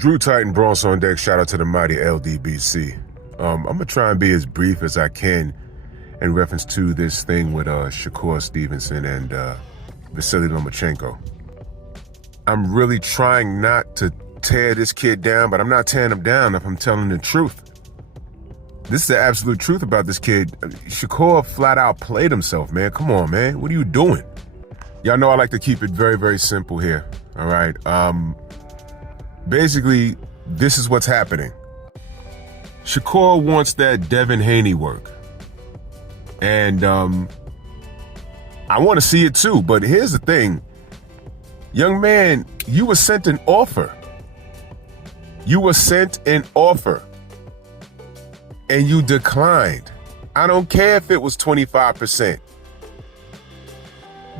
Drew Titan, Bronx on deck. Shout out to the mighty LDBC. I'm going to try and be as brief as I can in reference to this thing with Shakur Stevenson and Vasily Lomachenko. I'm really trying not to tear this kid down, but I'm not tearing him down if I'm telling the truth. This is the absolute truth about this kid. Shakur flat out played himself, man. Come on, man. What are you doing? Y'all know I like to keep it very, very simple here. All right. Basically, this is what's happening. Shakur wants that Devin Haney work. And I want to see it too. But here's the thing. Young man, you were sent an offer. You were sent an offer. And you declined. I don't care if it was 25%.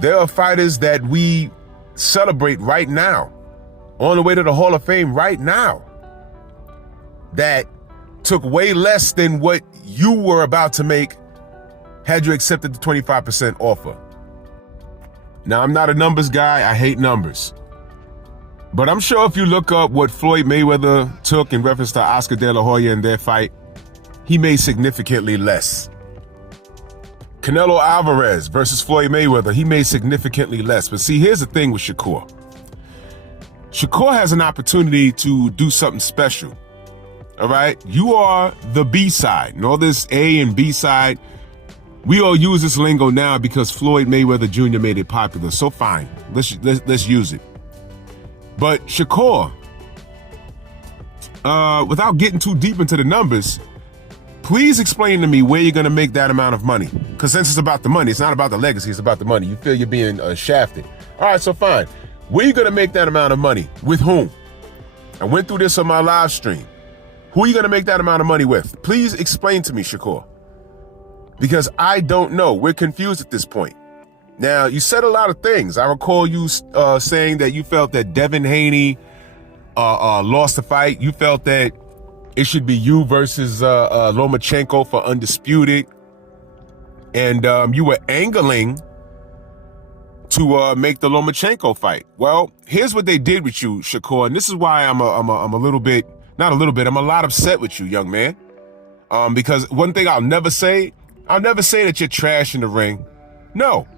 There are fighters that we celebrate right now, on the way to the Hall of Fame right now, that took way less than what you were about to make had you accepted the 25% offer. Now, I'm not a numbers guy. I hate numbers. But I'm sure if you look up what Floyd Mayweather took in reference to Oscar De La Hoya in their fight, he made significantly less. Canelo Alvarez versus Floyd Mayweather, he made significantly less. But see, here's the thing with Shakur. Shakur has an opportunity to do something special. All right? You are the B side. And all this A and B side, we all use this lingo now because Floyd Mayweather Jr. made it popular. So fine, let's use it. But Shakur, without getting too deep into the numbers, please explain to me where you're going to make that amount of money. Because since it's about the money, it's not about the legacy, it's about the money. You feel you're being shafted. All right, so fine. Where you going to make that amount of money? With whom? I went through this on my live stream. Who are you going to make that amount of money with? Please explain to me, Shakur. Because I don't know. We're confused at this point. Now, you said a lot of things. I recall you saying that you felt that Devin Haney lost the fight. You felt that it should be you versus Lomachenko for undisputed. And you were angling to make the Lomachenko fight. Well, here's what they did with you, Shakur. And this is why I'm a little bit, not a little bit, I'm a lot upset with you, young man. Because one thing I'll never say that you're trash in the ring. No.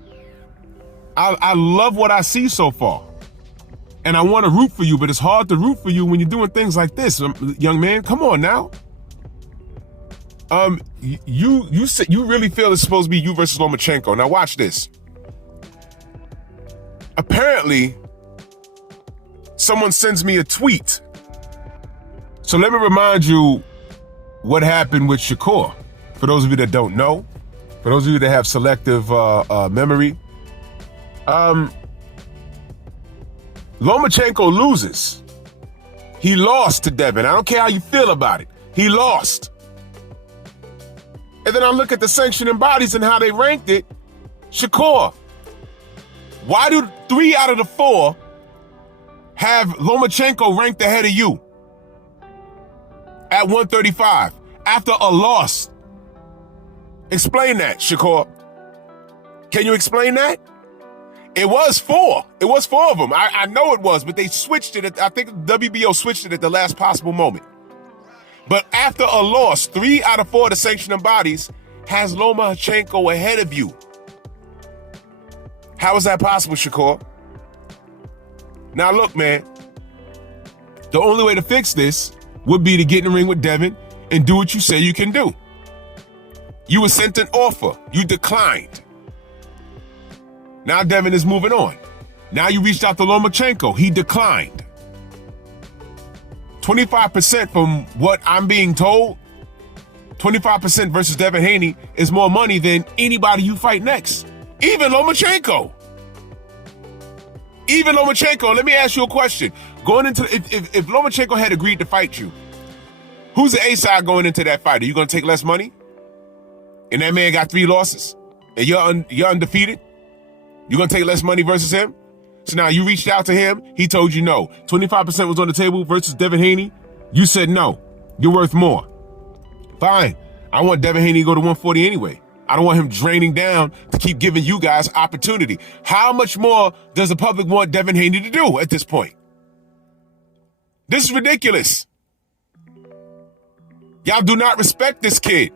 I love what I see so far. And I want to root for you, but it's hard to root for you when you're doing things like this, young man. Come on now. You really feel it's supposed to be you versus Lomachenko. Now watch this. Apparently, someone sends me a tweet. So let me remind you what happened with Shakur. For those of you that don't know, for those of you that have selective memory, Lomachenko loses. He lost to Devin. I don't care how you feel about it. He lost. And then I look at the sanctioning bodies and how they ranked it. Shakur, why do 3 out of the 4 have Lomachenko ranked ahead of you at 135 after a loss? Explain that, Shakur. Can you explain that? It was 4. It was 4 of them. I know it was, but they switched it. I think WBO switched it at the last possible moment. But after a loss, 3 out of 4 of the sanctioning bodies has Lomachenko ahead of you. How is that possible, Shakur? Now look, man, the only way to fix this would be to get in the ring with Devin and do what you say you can do. You were sent an offer. You declined. Now Devin is moving on. Now you reached out to Lomachenko. He declined. 25% from what I'm being told, 25% versus Devin Haney is more money than anybody you fight next. Even Lomachenko. Even Lomachenko, let me ask you a question. Going into, if Lomachenko had agreed to fight you, who's the A side going into that fight? Are you going to take less money? And that man got 3 losses and you're undefeated? You're going to take less money versus him? So now you reached out to him. He told you no. 25% was on the table versus Devin Haney. You said no. You're worth more. Fine. I want Devin Haney to go to 140 anyway. I don't want him draining down to keep giving you guys opportunity. How much more does the public want Devin Haney to do at this point? This is ridiculous. Y'all do not respect this kid.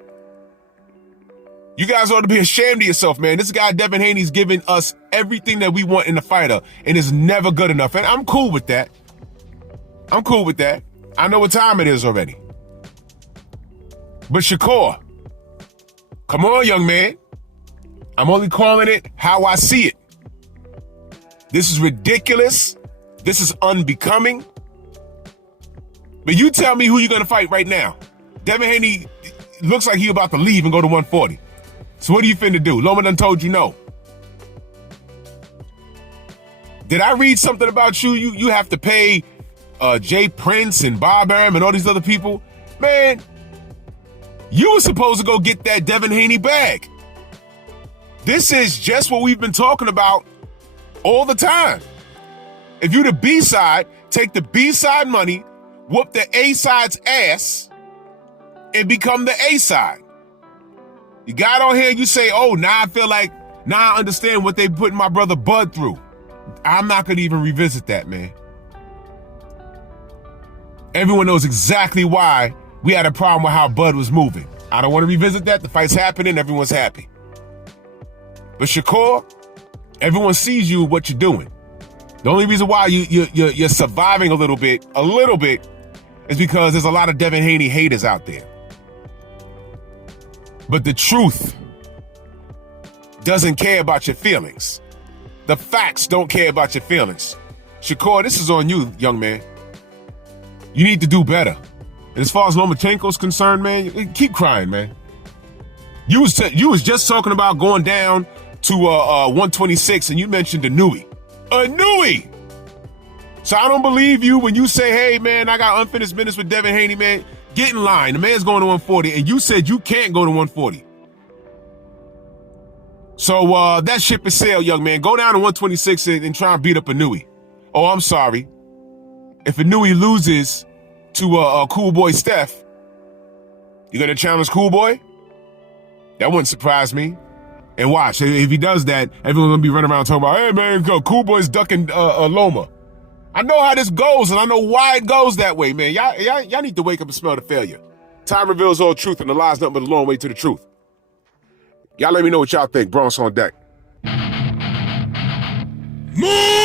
You guys ought to be ashamed of yourself, man. This guy, Devin Haney's giving us everything that we want in a fighter, and it's never good enough. And I'm cool with that. I'm cool with that. I know what time it is already. But Shakur, come on, young man. I'm only calling it how I see it. This is ridiculous. This is unbecoming. But you tell me who you're going to fight right now. Devin Haney looks like he's about to leave and go to 140. So what are you finna do? Loma done told you no. Did I read something about you? You have to pay Jay Prince and Bob Arum and all these other people? Man, you were supposed to go get that Devin Haney bag. This is just what we've been talking about all the time. If you're the B-side, take the B-side money, whoop the A-side's ass, and become the A-side. You got on here, you say, oh, now I understand what they putting my brother Bud through. I'm not going to even revisit that, man. Everyone knows exactly why we had a problem with how Bud was moving. I don't want to revisit that. The fight's happening. Everyone's happy. But Shakur, everyone sees you, what you're doing. The only reason why you're surviving a little bit, is because there's a lot of Devin Haney haters out there. But the truth doesn't care about your feelings. The facts don't care about your feelings. Shakur, this is on you, young man. You need to do better. And as far as Lomachenko's concerned, man, keep crying, man. You was just talking about going down to 126, and you mentioned a Nui. A Nui! So I don't believe you when you say, hey, man, I got unfinished business with Devin Haney, man. Get in line. The man's going to 140, and you said you can't go to 140. So that ship is sailed, young man. Go down to 126 and try and beat up a Nui. Oh, I'm sorry. If a Nui loses to Cool Boy Steph, you going to challenge Cool Boy? That wouldn't surprise me. And watch, if he does that, everyone's going to be running around talking about, hey, man, Cool Boy's ducking Loma. I know how this goes, and I know why it goes that way, man. Y'all need to wake up and smell the failure. Time reveals all truth, and the lie's nothing but a long way to the truth. Y'all let me know what y'all think. Bronx on deck. Move!